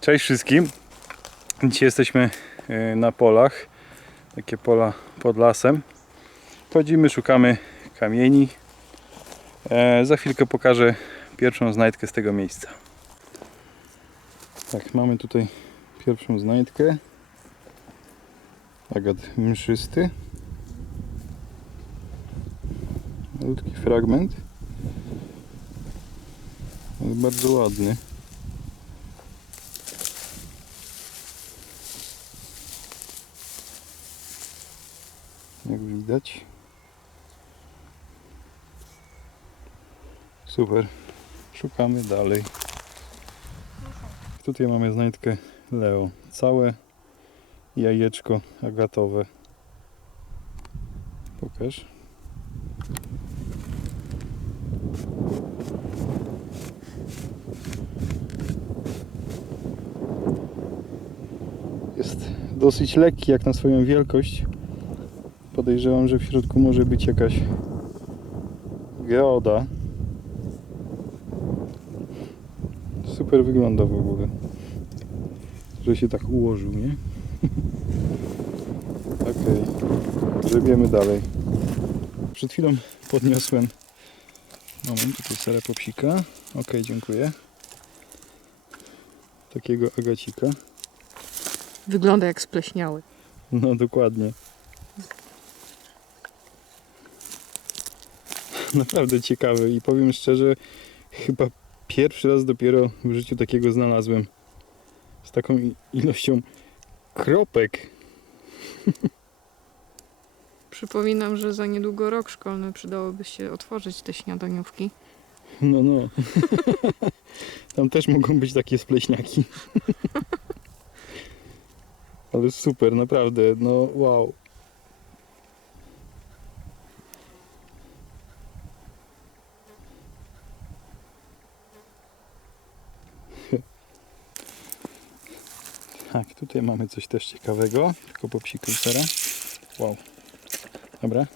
Cześć wszystkim. Dzisiaj jesteśmy e, na polach. Takie pola pod lasem. Chodzimy, szukamy kamieni. E, za chwilkę pokażę pierwszą znajdkę z tego miejsca. Tak, mamy tutaj pierwszą znajdkę. Agat mszysty. Malutki fragment. Ale bardzo ładny. Jak widać. Super. Szukamy dalej. Tutaj mamy znajdkę Leo. Całe jajeczko agatowe. Pokaż. Jest dosyć lekki jak na swoją wielkość. Podejrzewam, że w środku może być jakaś geoda. Super wygląda w ogóle. Że się tak ułożył, nie? Okej. Grzebiemy dalej. Przed chwilą podniosłem moment, tutaj serę popsika. Ok, dziękuję. Takiego agacika. Wygląda jak spleśniały. No dokładnie. Naprawdę ciekawy i powiem szczerze, chyba pierwszy raz dopiero w życiu takiego znalazłem. Z taką ilością kropek. Przypominam, że za niedługo rok szkolny przydałoby się otworzyć te śniadaniówki. No, no. Tam też mogą być takie spleśniaki. Ale super, naprawdę, no wow. Tak, tutaj mamy coś też ciekawego, tylko popsikaj teraz. Wow. Dobra.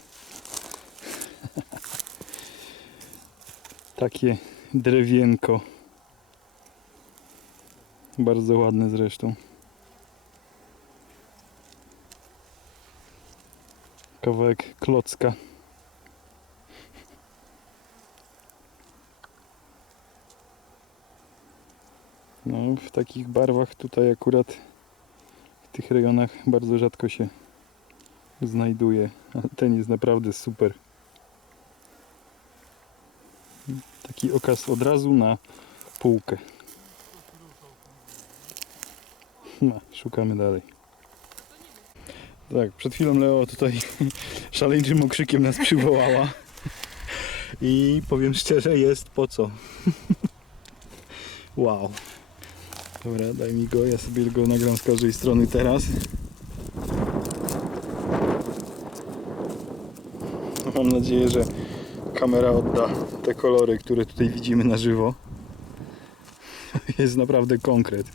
Takie drewienko. Bardzo ładne zresztą. Kawałek klocka. No, w takich barwach tutaj akurat tych rejonach bardzo rzadko się znajduje. A ten jest naprawdę super. Taki okaz od razu na półkę. No, szukamy dalej. Tak, przed chwilą Leo tutaj szaleńczym okrzykiem nas przywołała. I powiem szczerze, jest po co. Wow. Dobra, daj mi go, ja sobie go nagram z każdej strony teraz. Mam nadzieję, że kamera odda te kolory, które tutaj widzimy na żywo. Jest naprawdę konkret.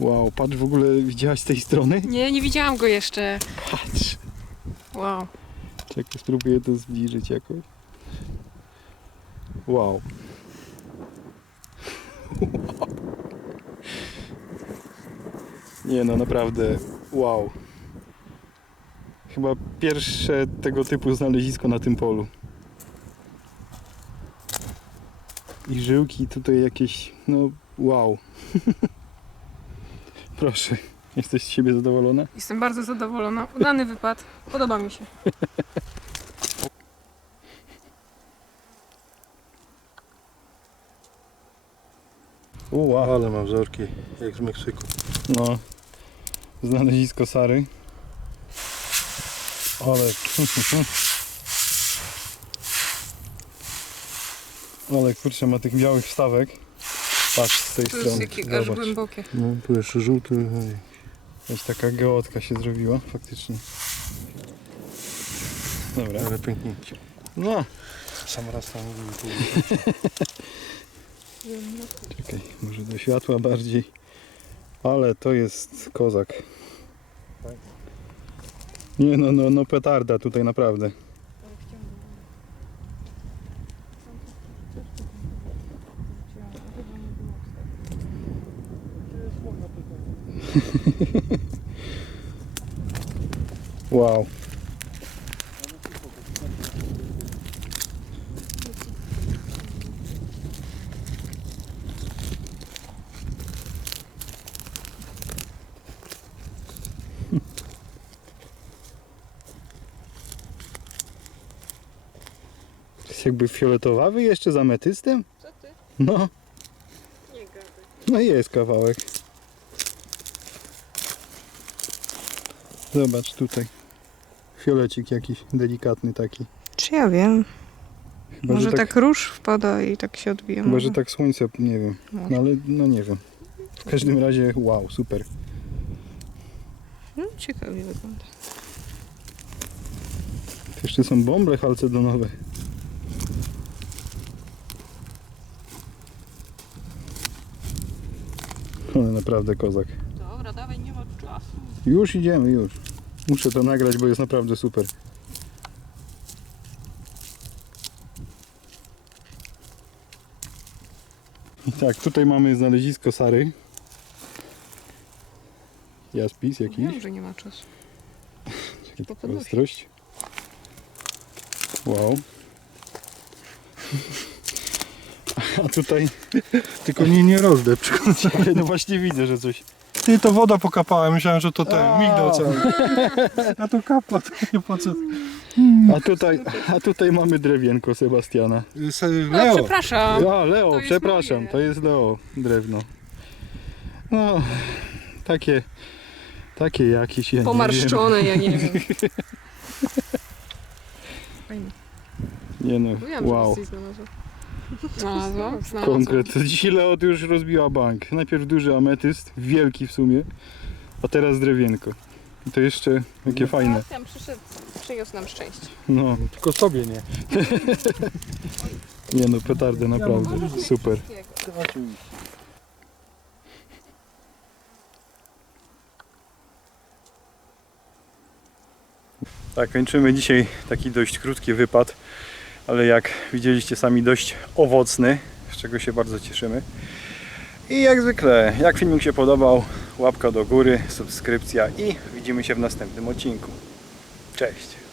Wow, patrz w ogóle, widziałaś z tej strony? Nie, nie widziałam go jeszcze. Patrz. Wow. Czekaj, spróbuję to zbliżyć jakoś. Wow. Nie no, naprawdę wow. Chyba pierwsze tego typu znalezisko na tym polu. I żyłki tutaj jakieś, no wow. Proszę, jesteś z siebie zadowolona? Jestem bardzo zadowolona. Udany wypad. Podoba mi się. Uła, ale mam wzorki, jak z Meksyku. No, znalezisko Sary. Ale, ale kurczę, ma tych białych wstawek. Patrz z tej To jest strony. jakie aż Zobacz. głębokie. No, tu jeszcze żółty. Jakaś taka geotka się zrobiła, faktycznie. Dobra. Ale pięknie. No, Sam raz tam mówił. tu. Czekaj, może do światła bardziej. Ale to jest kozak. Nie no, no, no petarda tutaj naprawdę. wow. Jakby fioletowawy jeszcze z ametystem? Co ty? No, Nie gadaj. no jest kawałek. Zobacz tutaj. Fiolecik jakiś delikatny taki. Czy ja wiem? Chyba, Może że tak, róż wpada i tak się odbija. Chyba, może. że tak słońce, nie wiem. Może. No ale no nie wiem. W każdym razie wow, super. No, ciekawie wygląda. To jeszcze są bąble halcedonowe. Ale naprawdę kozak. Dobra, dawaj, nie ma czasu. Już idziemy, już. Muszę to nagrać, bo jest naprawdę super. I tak, tutaj mamy znalezisko Sary. Jaspis jakiś. Wiem, że nie ma czasu. Ostrość. Wow. A tutaj, Tylko nie, nie rozdep. no właśnie widzę, że coś. Ty, to woda pokapała, myślałem, że to ten migdał cały. A to kapła, to nie po co. A tutaj, a tutaj mamy drewienko Sebastiana. Se- No, Leo, przepraszam. A, Leo, To jest przepraszam, moje. to jest Leo, drewno. No, takie, takie jakieś, ja nie Pomarszczone, ja nie wiem. Nie no, Mówiłam, wow. że Znalazła? Znalazła. Konkret. Dzisiaj Leo już rozbiła bank. Najpierw duży ametyst, wielki w sumie, a teraz drewienko. I to jeszcze, jakie fajne. Sebastian przyszedł, przyniósł nam szczęście. No, tylko sobie nie. nie no, petardy naprawdę, super. Tak, kończymy dzisiaj taki dość krótki wypad, ale jak widzieliście sami dość owocny, z czego się bardzo cieszymy. I jak zwykle, jak filmik się podobał, łapka do góry, subskrypcja i widzimy się w następnym odcinku. Cześć!